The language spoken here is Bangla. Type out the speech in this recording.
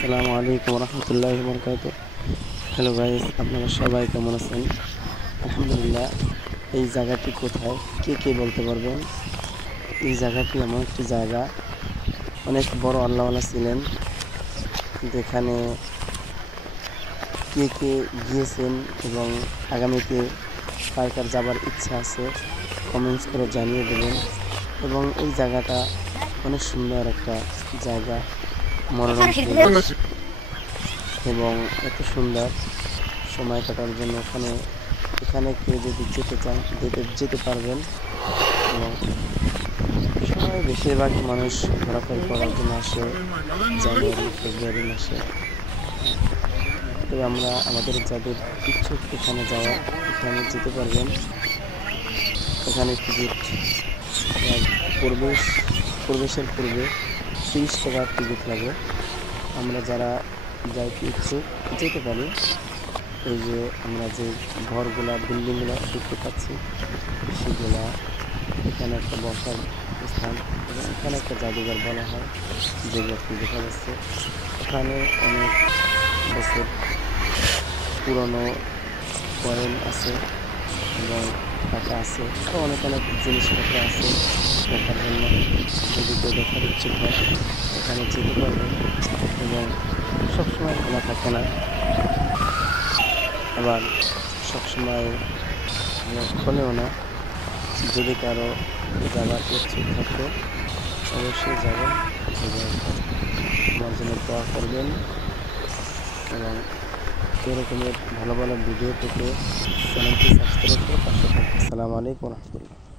আসসালামু আলাইকুম রহমতুল্লাহি ওয়া বারাকাতুহু। হ্যালো গাইস, আপনারা সবাই কেমন আছেন? আলহামদুলিল্লাহ। এই জায়গাটি কোথায়, কে কে বলতে পারবেন? এই জায়গাটি এমন একটি জায়গা, অনেক বড় আল্লাহওয়ালা ছিলেন, যেখানে কে কে গিয়েছেন এবং আগামীতে কার কার যাবার ইচ্ছা আছে কমেন্টস করে জানিয়ে দেবেন। এবং এই জায়গাটা অনেক সুন্দর একটা জায়গা, মনোরম পরিবেশ এবং এত সুন্দর সময় কাটার জন্য এখানে কেউ যদি যেতে চান যেতে পারবেন। এবং সময় বেশিরভাগ মানুষ ঘোরাফেরা করার জন্য আসে জানুয়ারি ফেব্রুয়ারি মাসে। তবে আমরা আমাদের যাদের ইচ্ছুক এখানে যাওয়ার, এখানে যেতে পারবেন। এখানে টিকিট প্রবেশের পূর্বে 30 টাকার টিকিট লাগে। আমরা যারা যাইতে ইচ্ছুক যেতে পারি। এই যে আমরা যে ঘরগুলা বিল্ডিংগুলো দেখতে পাচ্ছি, সেগুলা, এখানে একটা বসার স্থান এবং এখানে একটা জাদুঘর বলা হয়, যেগুলো দেখা যাচ্ছে। এখানে অনেক বছর পুরনো কয়েন আছে এবং টাকা আছে, অনেক অনেক জিনিসপত্র আছে দেখার জন্য। যদি কেউ দেখার ইচ্ছুক হয় এখানে যেতে পারবেন। এবং সবসময় খোলা থাকে না, আবার সবসময় খোলেও না। যদি কারো যাওয়ার ইচ্ছুক থাকে অবশ্যই যাবেন এবং আমার জন্য দোয়া করবেন। এবং এরকমের ভালো ভালো ভিডিও পেতে চ্যানেলটি সাবস্ক্রাইব করে পাশে থাকুন। আসসালামু আলাইকুম রহমতুল্লাহ।